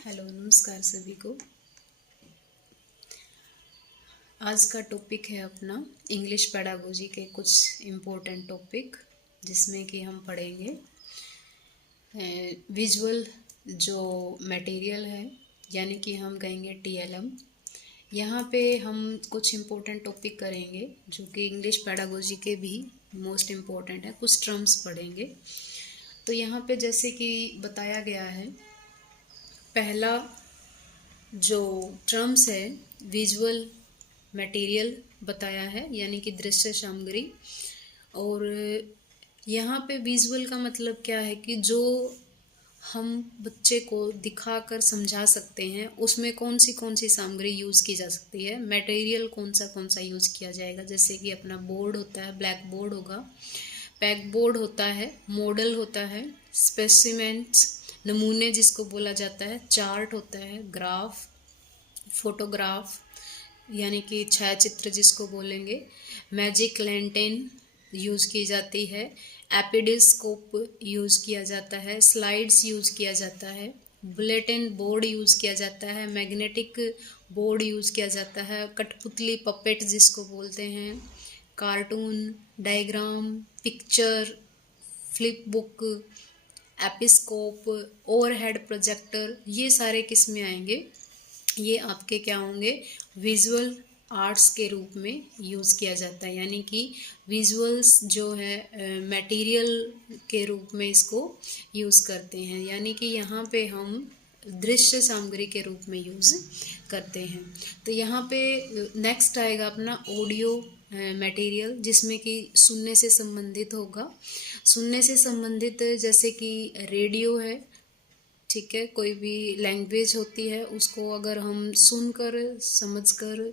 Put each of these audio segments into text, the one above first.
Hello, नमस्कार सभी को। आज का टॉपिक है अपना इंग्लिश पेडागोजी के कुछ इम्पोर्टेंट टॉपिक, जिसमें कि हम पढ़ेंगे विजुअल जो मटेरियल है, यानी कि हम कहेंगे टीएलएम। यहाँ पे हम कुछ इम्पोर्टेंट टॉपिक करेंगे जो कि इंग्लिश पेडागोजी के भी मोस्ट इम्पोर्टेंट है। कुछ टर्म्स पढ़ेंगे। तो यहाँ पे जैसे कि बताया गया है, पहला जो टर्म्स है विजुअल मटेरियल बताया है, यानी कि दृश्य सामग्री। और यहाँ पे विजुअल का मतलब क्या है कि जो हम बच्चे को दिखाकर समझा सकते हैं, उसमें कौन सी सामग्री यूज़ की जा सकती है, मटेरियल कौन सा यूज़ किया जाएगा। जैसे कि अपना बोर्ड होता है, ब्लैक बोर्ड होगा, पैक बोर्ड होता है, मॉडल होता है, स्पेसिमेंट्स नमूने जिसको बोला जाता है, चार्ट होता है, ग्राफ, फोटोग्राफ यानी कि छायाचित्र जिसको बोलेंगे, मैजिक लैंटेन यूज़ की जाती है, एपिडिस्कोप यूज़ किया जाता है, स्लाइड्स यूज़ किया जाता है, बुलेटिन बोर्ड यूज़ किया जाता है, मैग्नेटिक बोर्ड यूज़ किया जाता है, कठपुतली पपेट जिसको बोलते हैं, cartoon, diagram, picture, flip book, episcope, overhead projector, ये सारे किस में आएंगे, ये आपके क्या होंगे, विजुअल आर्ट्स के रूप में यूज़ किया जाता है। यानी कि विजुअल्स जो है मटेरियल के रूप में इसको यूज़ करते हैं, यानी कि यहाँ पे हम दृश्य सामग्री के रूप में यूज़ करते हैं। तो यहाँ पे नेक्स्ट आएगा अपना ऑडियो मटेरियल, जिसमें कि सुनने से संबंधित होगा। सुनने से संबंधित जैसे कि रेडियो है, ठीक है, कोई भी लैंग्वेज होती है उसको अगर हम सुनकर समझकर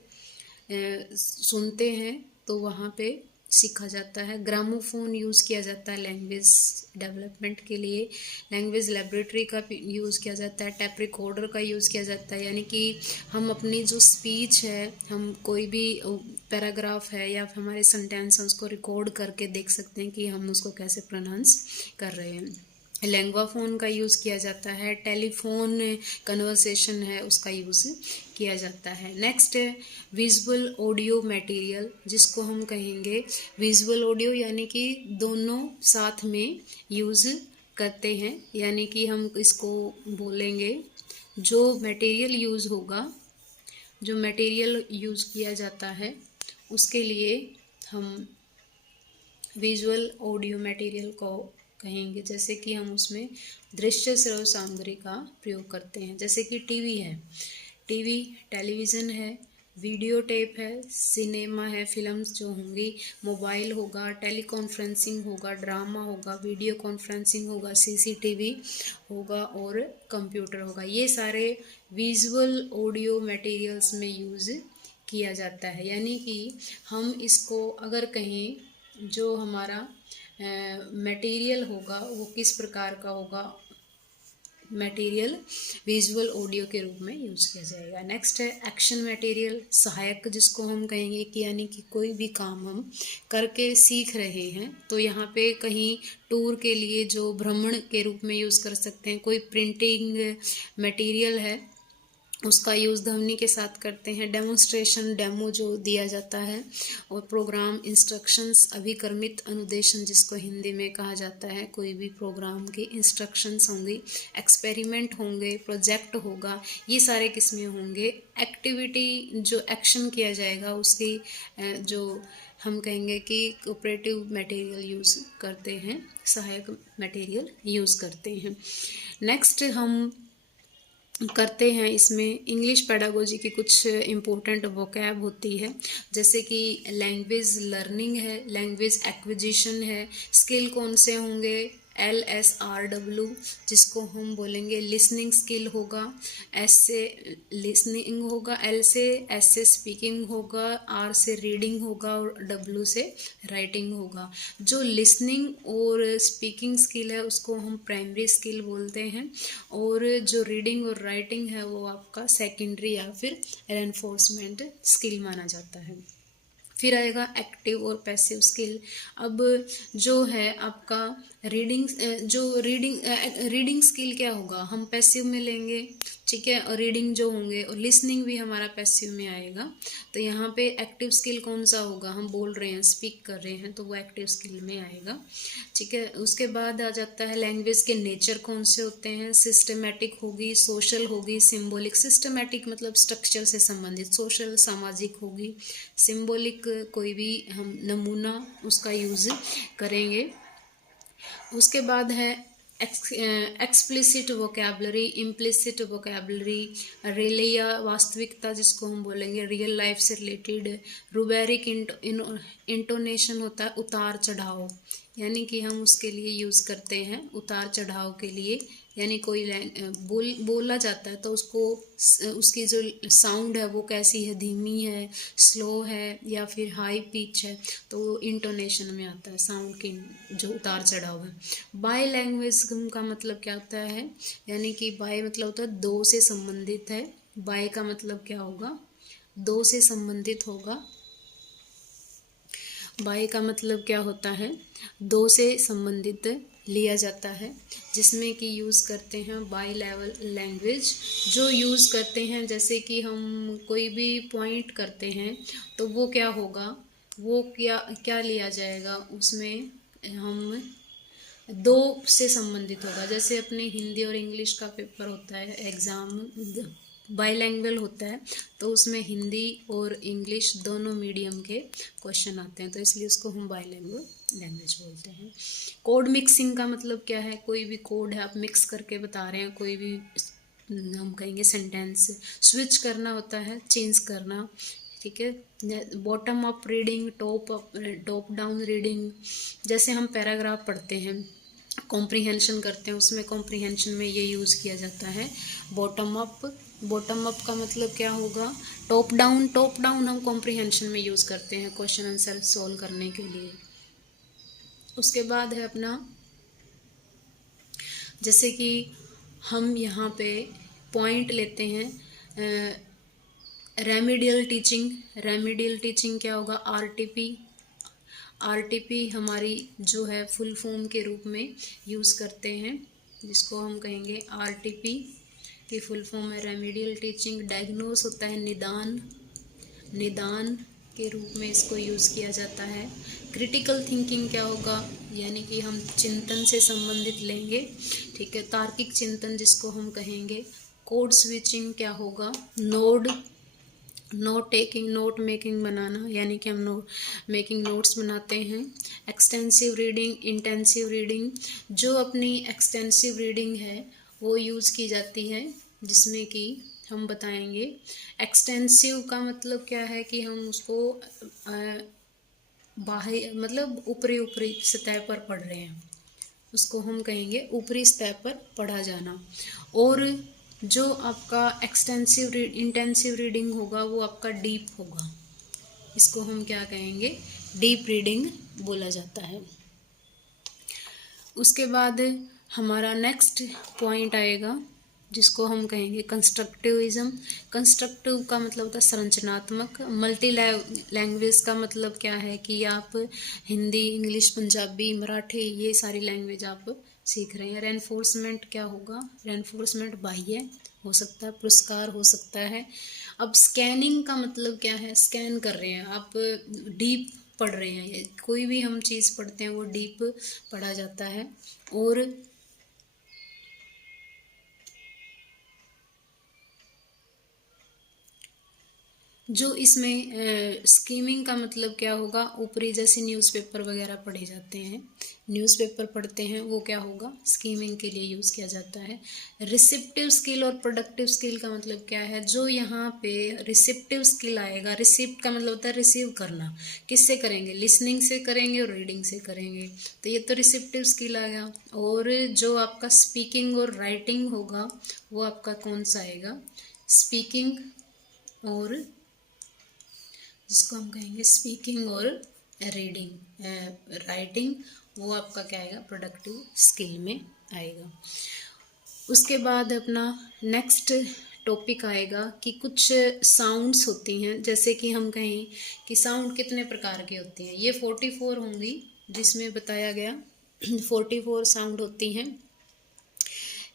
सुनते हैं तो वहाँ पे सीखा जाता है। ग्रामोफोन यूज़ किया जाता है लैंग्वेज डेवलपमेंट के लिए, लैंग्वेज लेबोरेटरी का यूज़ किया जाता है, टैप रिकॉर्डर का यूज़ किया जाता है। यानी कि हम अपनी जो स्पीच है, हम कोई भी पैराग्राफ है या हमारे सेंटेंस है, उसको रिकॉर्ड करके देख सकते हैं कि हम उसको कैसे प्रोनाउंस कर रहे हैं। लैंग्वा फ़ोन का यूज़ किया जाता है, टेलीफोन कन्वर्सेशन है उसका यूज़ किया जाता है। नेक्स्ट है विजुअल ऑडियो मटेरियल, जिसको हम कहेंगे विजुअल ऑडियो, यानी कि दोनों साथ में यूज़ करते हैं। यानी कि हम इसको बोलेंगे जो मटेरियल यूज़ होगा, जो मटेरियल यूज़ किया जाता है उसके लिए हम विजुअल ऑडियो मटेरियल को कहेंगे। जैसे कि हम उसमें दृश्य श्रव्य सामग्री का प्रयोग करते हैं, जैसे कि टीवी है, टीवी टेलीविज़न है, वीडियो टेप है, सिनेमा है, फिल्म्स जो होंगी, मोबाइल होगा, टेलीकॉन्फ्रेंसिंग होगा, ड्रामा होगा, वीडियो कॉन्फ्रेंसिंग होगा, सीसीटीवी होगा और कंप्यूटर होगा। ये सारे विजुअल ऑडियो मटेरियल्स में यूज़ किया जाता है। यानी कि हम इसको अगर कहें जो हमारा मटेरियल होगा वो किस प्रकार का होगा, मटेरियल विजुअल ऑडियो के रूप में यूज़ किया जाएगा। नेक्स्ट है एक्शन मटेरियल, सहायक जिसको हम कहेंगे कि यानी कि कोई भी काम हम करके सीख रहे हैं, तो यहाँ पे कहीं टूर के लिए जो भ्रमण के रूप में यूज़ कर सकते हैं। कोई प्रिंटिंग मटेरियल है उसका यूज़ ध्वनि के साथ करते हैं। डेमोन्स्ट्रेशन डेमो जो दिया जाता है, और प्रोग्राम इंस्ट्रक्शंस अभिक्रमित अनुदेशन जिसको हिंदी में कहा जाता है, कोई भी प्रोग्राम के इंस्ट्रक्शंस होंगे, एक्सपेरिमेंट होंगे, प्रोजेक्ट होगा, ये सारे किस्में होंगे। एक्टिविटी जो एक्शन किया जाएगा उसकी जो हम कहेंगे कि कोऑपरेटिव मटेरियल यूज़ करते हैं, सहायक मटेरियल यूज़ करते हैं। नेक्स्ट हम करते हैं इसमें इंग्लिश पेडागोजी की कुछ इम्पोर्टेंट वोकैब होती है, जैसे कि लैंग्वेज लर्निंग है, लैंग्वेज एक्विजिशन है, स्किल कौन से होंगे, LSRW जिसको हम बोलेंगे लिसनिंग स्किल होगा, S से लिसनिंग होगा, L से S से स्पीकिंग होगा, R से रीडिंग होगा और W से राइटिंग होगा। जो लिसनिंग और स्पीकिंग स्किल है उसको हम प्राइमरी स्किल बोलते हैं, और जो रीडिंग और राइटिंग है वो आपका सेकेंडरी या फिर एनफोर्समेंट स्किल माना जाता है। फिर आएगा एक्टिव और पैसिव स्किल। अब जो है आपका रीडिंग जो रीडिंग स्किल क्या होगा, हम पैसिव में लेंगे, ठीक है, और रीडिंग जो होंगे, और लिसनिंग भी हमारा पैसिव में आएगा। तो यहाँ पे एक्टिव स्किल कौन सा होगा, हम बोल रहे हैं, स्पीक कर रहे हैं, तो वो एक्टिव स्किल में आएगा, ठीक है। उसके बाद आ जाता है लैंग्वेज के नेचर कौन से होते हैं, सिस्टमेटिक होगी, सोशल होगी, सिम्बॉलिक। सिस्टमेटिक मतलब स्ट्रक्चर से संबंधित, सोशल सामाजिक होगी, सिम्बॉलिक कोई भी हम नमूना उसका यूज़ करेंगे। उसके बाद है एक्सप्लिसिट वोकैबलरी, इम्प्लिसिट वोकैबलरी, रिलेया वास्तविकता जिसको हम बोलेंगे, रियल लाइफ से रिलेटेड। रूबेरिक इंटोनेशन होता है उतार चढ़ाव, यानी कि हम उसके लिए यूज़ करते हैं उतार चढ़ाव के लिए, यानी कोई बोला जाता है तो उसको उसकी जो साउंड है वो कैसी है, धीमी है, स्लो है या फिर हाई पिच है, तो वो इंटोनेशन में आता है, साउंड की जो उतार चढ़ाव है। बाय लैंग्वेज का मतलब क्या होता है, यानी कि बाय मतलब होता है दो से संबंधित है। बाय का मतलब क्या होगा, दो से संबंधित होगा। बाय का मतलब क्या होता है, दो से संबंधित लिया जाता है, जिसमें कि यूज़ करते हैं बाई लेवल लैंग्वेज। जो यूज़ करते हैं, जैसे कि हम कोई भी पॉइंट करते हैं तो वो क्या होगा, वो क्या क्या लिया जाएगा, उसमें हम दो से संबंधित होगा। जैसे अपने हिंदी और इंग्लिश का पेपर होता है, एग्ज़ाम बाईलैंग्वेज होता है, तो उसमें हिंदी और इंग्लिश दोनों मीडियम के क्वेश्चन आते हैं, तो इसलिए उसको हम बाईलैंग्वेज लैंग्वेज बोलते हैं। कोड मिक्सिंग का मतलब क्या है, कोई भी कोड है आप मिक्स करके बता रहे हैं, कोई भी हम कहेंगे सेंटेंस स्विच करना होता है, चेंज करना, ठीक है। Bottom up reading, top down reading, जैसे हम पैराग्राफ पढ़ते हैं, कॉम्प्रीहेंशन करते हैं, उसमें कॉम्प्रीहेंशन में ये यूज़ किया जाता है बॉटम अप। बॉटम अप का मतलब क्या होगा, टॉप डाउन। टॉप डाउन हम कॉम्प्रीहेंशन में यूज़ करते हैं क्वेश्चन आंसर सॉल्व करने के लिए। उसके बाद है अपना, जैसे कि हम यहाँ पे पॉइंट लेते हैं रेमेडियल टीचिंग। रेमेडियल टीचिंग क्या होगा, आरटीपी। आरटीपी हमारी जो है फुल फॉर्म के रूप में यूज़ करते हैं, जिसको हम कहेंगे आरटीपी की फुल फॉर्म है रेमेडियल टीचिंग। डायग्नोस होता है निदान, निदान के रूप में इसको यूज़ किया जाता है। क्रिटिकल थिंकिंग क्या होगा, यानी कि हम चिंतन से संबंधित लेंगे, ठीक है, तार्किक चिंतन जिसको हम कहेंगे। कोड स्विचिंग क्या होगा, नोट टेकिंग, नोट मेकिंग बनाना, यानी कि हम मेकिंग नोट्स बनाते हैं। एक्सटेंसिव रीडिंग, इंटेंसिव रीडिंग, जो अपनी एक्सटेंसिव रीडिंग है वो यूज़ की जाती है, जिसमें कि हम बताएंगे। एक्सटेंसिव का मतलब क्या है कि हम उसको बाहर मतलब ऊपरी ऊपरी सतह पर पढ़ रहे हैं, उसको हम कहेंगे ऊपरी सतह पर पढ़ा जाना। और जो आपका एक्सटेंसिव इंटेंसिव रीडिंग होगा वो आपका डीप होगा, इसको हम क्या कहेंगे, डीप रीडिंग बोला जाता है। उसके बाद हमारा नेक्स्ट पॉइंट आएगा जिसको हम कहेंगे कंस्ट्रक्टिविज्म। कंस्ट्रक्टिव का मतलब होता है संरचनात्मक। मल्टी लैंग्वेज का मतलब क्या है कि आप हिंदी, इंग्लिश, पंजाबी, मराठी, ये सारी लैंग्वेज आप सीख रहे हैं। रेनफोर्समेंट क्या होगा, रेनफोर्समेंट बाह्य हो सकता है, पुरस्कार हो सकता है। अब स्कैनिंग का मतलब क्या है, स्कैन कर रहे हैं आप, डीप पढ़ रहे हैं, कोई भी हम चीज़ पढ़ते हैं वो डीप पढ़ा जाता है। और जो इसमें स्कीमिंग का मतलब क्या होगा, ऊपरी जैसे न्यूज़पेपर वगैरह पढ़े जाते हैं, न्यूज़पेपर पढ़ते हैं, वो क्या होगा, स्कीमिंग के लिए यूज़ किया जाता है। रिसिप्टिव स्किल और प्रोडक्टिव स्किल का मतलब क्या है, जो यहाँ पे रिसिप्टिव स्किल आएगा, रिसिप्ट का मतलब होता है रिसीव करना, किससे करेंगे, लिसनिंग से करेंगे और रीडिंग से करेंगे, तो ये तो रिसिप्टिव स्किल आ गया। और जो आपका स्पीकिंग और राइटिंग होगा वो आपका कौन सा आएगा, स्पीकिंग और जिसको हम कहेंगे स्पीकिंग और रीडिंग राइटिंग, वो आपका क्या आएगा, प्रोडक्टिव स्किल में आएगा। उसके बाद अपना नेक्स्ट टॉपिक आएगा कि कुछ साउंड्स होती हैं, जैसे कि हम कहें कि साउंड कितने प्रकार की होती हैं, ये 44 होंगी जिसमें बताया गया 44 साउंड होती हैं।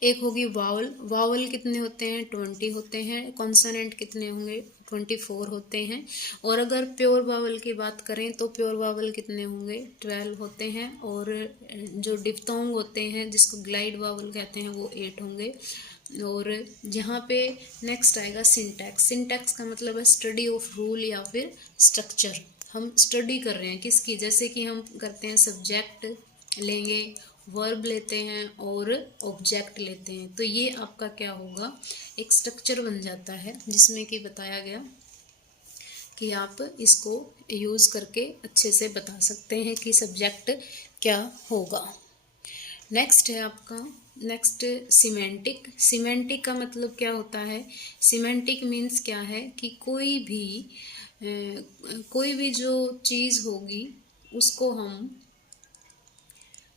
एक होगी वावल। वावल कितने होते हैं? 20 होते हैं। कॉन्सोनेंट कितने होंगे? 24 होते हैं। और अगर प्योर वावल की बात करें तो प्योर वावल कितने होंगे? 12 होते हैं। और जो डिप्थोंग होते हैं जिसको ग्लाइड वावल कहते हैं वो 8 होंगे। और यहाँ पे नेक्स्ट आएगा सिंटैक्स। सिंटैक्स का मतलब है स्टडी ऑफ रूल या फिर स्ट्रक्चर। हम स्टडी कर रहे हैं किसकी? जैसे कि हम करते हैं सब्जेक्ट लेंगे, वर्ब लेते हैं और ऑब्जेक्ट लेते हैं, तो ये आपका क्या होगा? एक स्ट्रक्चर बन जाता है जिसमें कि बताया गया कि आप इसको यूज़ करके अच्छे से बता सकते हैं कि सब्जेक्ट क्या होगा। नेक्स्ट है आपका नेक्स्ट सिमेंटिक। सिमेंटिक का मतलब क्या होता है? सिमेंटिक मीन्स क्या है कि कोई भी जो चीज़ होगी उसको हम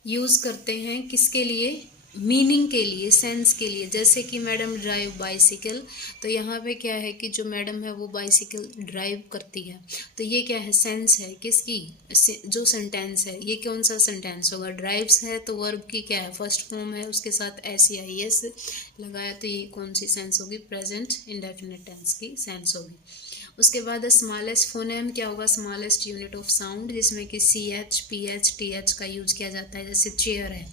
यूज़ करते हैं किसके लिए? मीनिंग के लिए, सेंस के लिए। जैसे कि मैडम ड्राइव बाइसिकल, तो यहाँ पे क्या है कि जो मैडम है वो बाइसिकल ड्राइव करती है, तो ये क्या है? सेंस है किसकी? जो सेंटेंस है, ये कौन सा सेंटेंस होगा? ड्राइव्स है तो वर्ब की क्या है? फर्स्ट फॉर्म है, उसके साथ SEIS लगाया, तो ये कौन सी सेंस होगी? प्रेजेंट इंडेफिनिट टेंस की सेंस होगी। उसके बाद स्मॉलेस्ट फोनेम क्या होगा? स्मॉलेस्ट यूनिट ऑफ साउंड, जिसमें कि CH PH TH का यूज किया जाता है। जैसे चेयर है,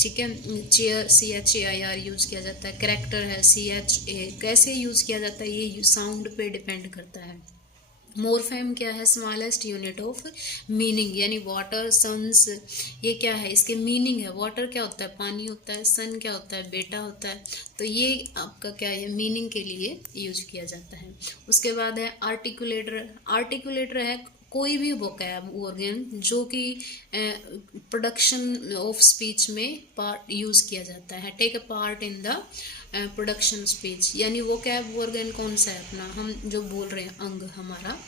ठीक है, चेयर CHAIR यूज किया जाता है। कैरेक्टर है CHA, कैसे यूज किया जाता है ये साउंड पे डिपेंड करता है। मोरफेम क्या है? स्मॉलेस्ट यूनिट ऑफ मीनिंग, यानी वाटर, सन्स, ये क्या है? इसके मीनिंग है। वाटर क्या होता है? पानी होता है। सन क्या होता है? बेटा होता है। तो ये आपका क्या है? मीनिंग के लिए यूज किया जाता है। उसके बाद है आर्टिकुलेटर। आर्टिकुलेटर है कोई भी वोकैब ऑर्गन जो कि प्रोडक्शन ऑफ स्पीच में पार्ट यूज किया जाता है, take a part in the production speech. यानी वोकैब ऑर्गन कौन सा है अपना, हम जो बोल रहे हैं अंग हमारा,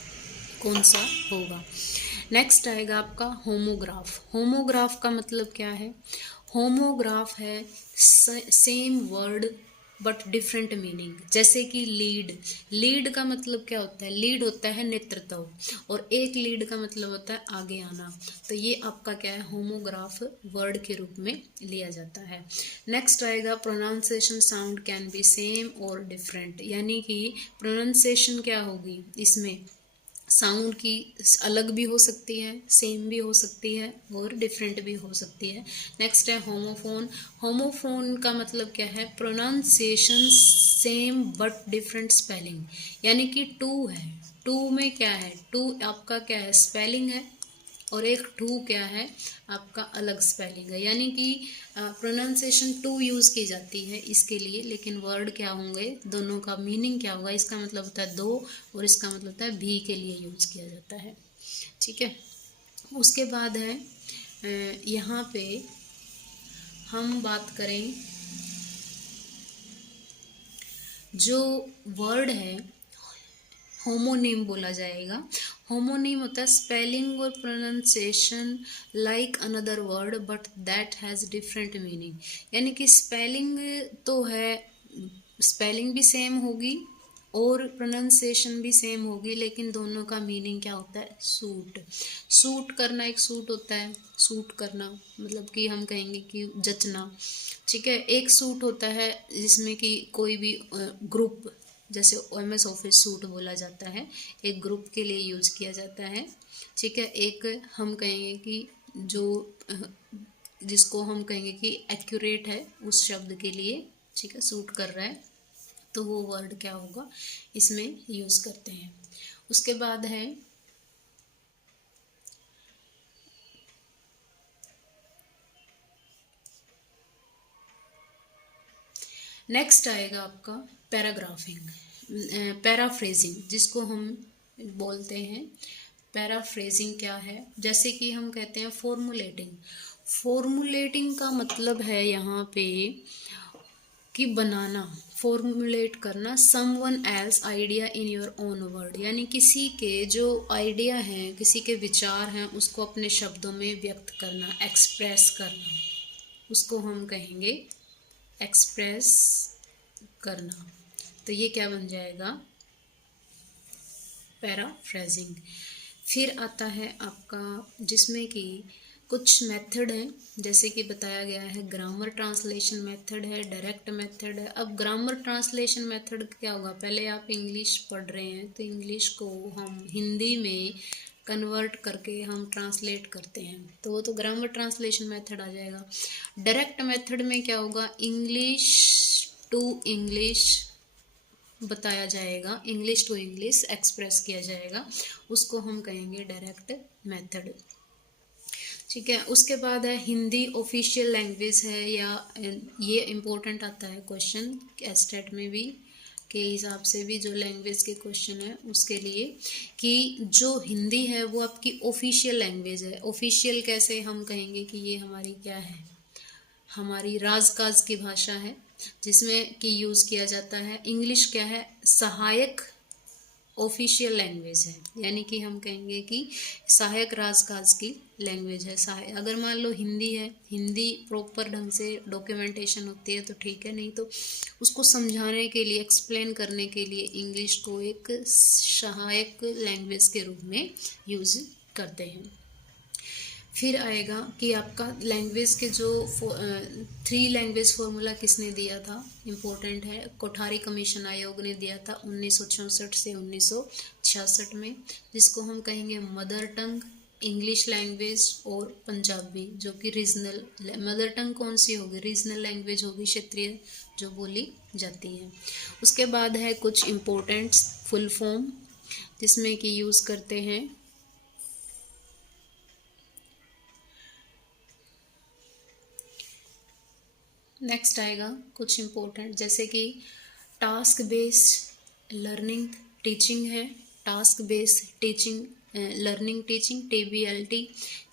कौन सा होगा? नेक्स्ट आएगा आपका होमोग्राफ। होमोग्राफ का मतलब क्या है? होमोग्राफ है same word but different meaning. जैसे कि लीड। लीड का मतलब क्या होता है? लीड होता है नेतृत्व, और एक लीड का मतलब होता है आगे आना। तो ये आपका क्या है? होमोग्राफ वर्ड के रूप में लिया जाता है। नेक्स्ट आएगा pronunciation. Sound can be same और डिफरेंट, यानी कि प्रोनाउंसिएशन क्या होगी इसमें? साउंड की अलग भी हो सकती है, सेम भी हो सकती है और डिफरेंट भी हो सकती है। नेक्स्ट है होमोफोन। होमोफोन का मतलब क्या है? Pronunciation same but different spelling, यानी कि टू है। टू में क्या है? टू आपका क्या है? स्पेलिंग है, और एक टू क्या है? आपका अलग स्पेलिंग है। यानी कि प्रोनाउंसिएशन टू यूज़ की जाती है इसके लिए, लेकिन वर्ड क्या होंगे? दोनों का मीनिंग क्या होगा? इसका मतलब होता है दो, और इसका मतलब होता है भी के लिए यूज़ किया जाता है, ठीक है। उसके बाद है यहाँ पे हम बात करें जो वर्ड है होमोनिम बोला जाएगा। होमोनिम होता है स्पेलिंग और pronunciation like another word but that has different meaning, यानी कि स्पेलिंग तो है, स्पेलिंग भी सेम होगी और प्रोनाउंसिएशन भी सेम होगी, लेकिन दोनों का मीनिंग क्या होता है? सूट। सूट करना एक सूट होता है। सूट करना मतलब कि हम कहेंगे कि जचना, ठीक है। एक सूट होता है जिसमें कि कोई भी ग्रुप, जैसे MS ऑफिस सूट बोला जाता है, एक ग्रुप के लिए यूज किया जाता है, ठीक है। एक हम कहेंगे कि जो जिसको हम कहेंगे कि एक्यूरेट है उस शब्द के लिए, ठीक है, सूट कर रहा है, तो वो वर्ड क्या होगा? इसमें यूज करते हैं। उसके बाद है नेक्स्ट आएगा आपका पैराग्राफिंग, पैराफ्रेजिंग जिसको हम बोलते हैं। पैराफ्रेजिंग क्या है? जैसे कि हम कहते हैं फॉर्मुलेटिंग। फॉर्मुलेटिंग का मतलब है यहाँ पे कि बनाना, फॉर्मुलेट करना someone else idea in your own word, यानी किसी के जो आइडिया हैं, किसी के विचार हैं, उसको अपने शब्दों में व्यक्त करना, एक्सप्रेस करना, उसको हम कहेंगे एक्सप्रेस करना। तो ये क्या बन जाएगा? पैराफ्रेजिंग। फिर आता है आपका जिसमें कि कुछ मेथड हैं, जैसे कि बताया गया है ग्रामर ट्रांसलेशन मेथड है, डायरेक्ट मेथड है। अब ग्रामर ट्रांसलेशन मेथड क्या होगा, पहले आप इंग्लिश पढ़ रहे हैं तो इंग्लिश को हम हिंदी में कन्वर्ट करके हम ट्रांसलेट करते हैं, तो वो तो ग्रामर ट्रांसलेशन मेथड आ जाएगा। डायरेक्ट मेथड में क्या होगा, इंग्लिश टू इंग्लिश बताया जाएगा, इंग्लिश टू इंग्लिश एक्सप्रेस किया जाएगा, उसको हम कहेंगे डायरेक्ट मेथड। ठीक है, उसके बाद है हिंदी ऑफिशियल लैंग्वेज है, या ये इम्पोर्टेंट आता है क्वेश्चन एस्टेट में भी के हिसाब से भी, जो लैंग्वेज के क्वेश्चन है उसके लिए, कि जो हिंदी है वो आपकी ऑफिशियल लैंग्वेज है। ऑफिशियल कैसे हम कहेंगे कि ये हमारी क्या है, हमारी राजकाज की भाषा है जिसमें कि यूज़ किया जाता है। इंग्लिश क्या है, सहायक ऑफिशियल लैंग्वेज है, यानी कि हम कहेंगे कि सहायक राजकाज की लैंग्वेज है। सहायक, अगर मान लो हिंदी है, हिंदी प्रॉपर ढंग से डॉक्यूमेंटेशन होती है तो ठीक है, नहीं तो उसको समझाने के लिए, एक्सप्लेन करने के लिए इंग्लिश को एक सहायक लैंग्वेज के रूप में यूज़ करते हैं। फिर आएगा कि आपका लैंग्वेज के जो 3 लैंग्वेज फॉर्मूला किसने दिया था, इम्पोर्टेंट है, कोठारी कमीशन आयोग ने दिया था 1964 से 1966 में, जिसको हम कहेंगे मदर टंग, इंग्लिश लैंग्वेज और पंजाबी, जो कि रीजनल। मदर टंग कौन सी होगी, रीजनल लैंग्वेज होगी, क्षेत्रीय जो बोली जाती है। उसके बाद है कुछ इम्पोर्टेंट फुल फॉर्म जिसमें कि यूज़ करते हैं। नेक्स्ट आएगा कुछ इम्पोर्टेंट, जैसे कि टास्क बेस्ड लर्निंग टीचिंग है, task based teaching learning teaching TBLT,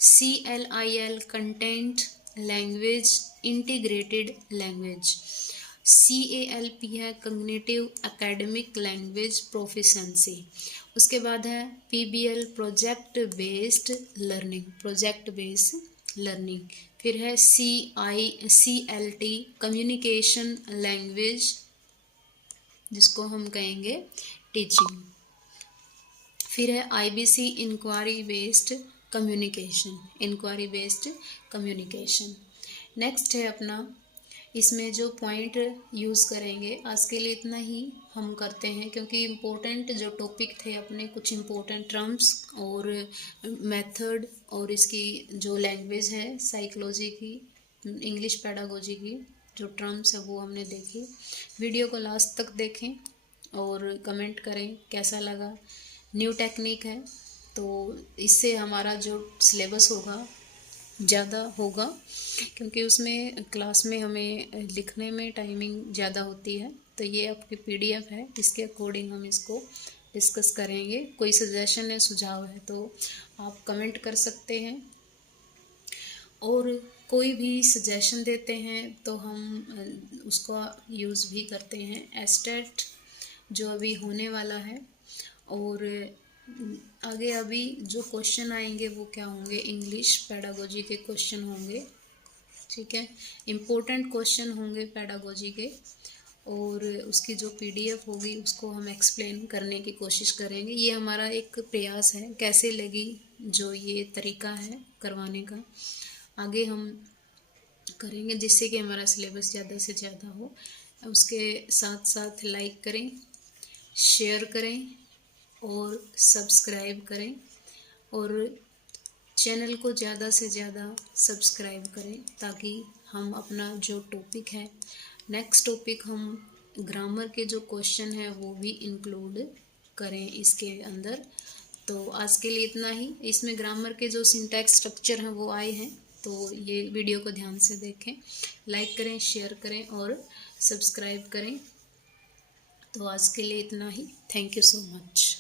CLIL content language integrated language, CALP है कॉग्निटिव एकेडमिक लैंग्वेज प्रोफिशेंसी। उसके बाद है PBL project based learning, project based learning. फिर है CLT कम्युनिकेशन लैंग्वेज, जिसको हम कहेंगे टीचिंग। फिर है IBC inquiry based communication, inquiry based communication. Next है अपना, इसमें जो पॉइंट यूज़ करेंगे, आज के लिए इतना ही हम करते हैं, क्योंकि इम्पोर्टेंट जो टॉपिक थे अपने, कुछ इम्पोर्टेंट टर्म्स और मेथड और इसकी जो लैंग्वेज है साइकोलॉजी की, इंग्लिश पेडागोजी की जो टर्म्स है वो हमने देखी। वीडियो को लास्ट तक देखें और कमेंट करें कैसा लगा। न्यू टेक्निक है तो इससे हमारा जो सिलेबस होगा ज़्यादा होगा, क्योंकि उसमें क्लास में हमें लिखने में टाइमिंग ज़्यादा होती है। तो ये आपकी PDF है, इसके अकॉर्डिंग हम इसको डिस्कस करेंगे। कोई सजेशन है, सुझाव है तो आप कमेंट कर सकते हैं, और कोई भी सजेशन देते हैं तो हम उसका यूज़ भी करते हैं। एस्टेट जो अभी होने वाला है, और आगे अभी जो क्वेश्चन आएंगे वो क्या होंगे, इंग्लिश पेडागोजी के क्वेश्चन होंगे। ठीक है, इम्पोर्टेंट क्वेश्चन होंगे पेडागोजी के, और उसकी जो PDF होगी उसको हम एक्सप्लेन करने की कोशिश करेंगे। ये हमारा एक प्रयास है, कैसे लगी जो ये तरीका है करवाने का, आगे हम करेंगे जिससे कि हमारा सिलेबस ज़्यादा से ज़्यादा हो। उसके साथ साथ लाइक करें, शेयर करें और सब्सक्राइब करें, और चैनल को ज़्यादा से ज़्यादा सब्सक्राइब करें, ताकि हम अपना जो टॉपिक है, नेक्स्ट टॉपिक हम ग्रामर के जो क्वेश्चन है वो भी इंक्लूड करें इसके अंदर। तो आज के लिए इतना ही। इसमें ग्रामर के जो सिंटैक्स स्ट्रक्चर हैं वो आए हैं, तो ये वीडियो को ध्यान से देखें, लाइक करें, शेयर करें और सब्सक्राइब करें। तो आज के लिए इतना ही। Thank you so much.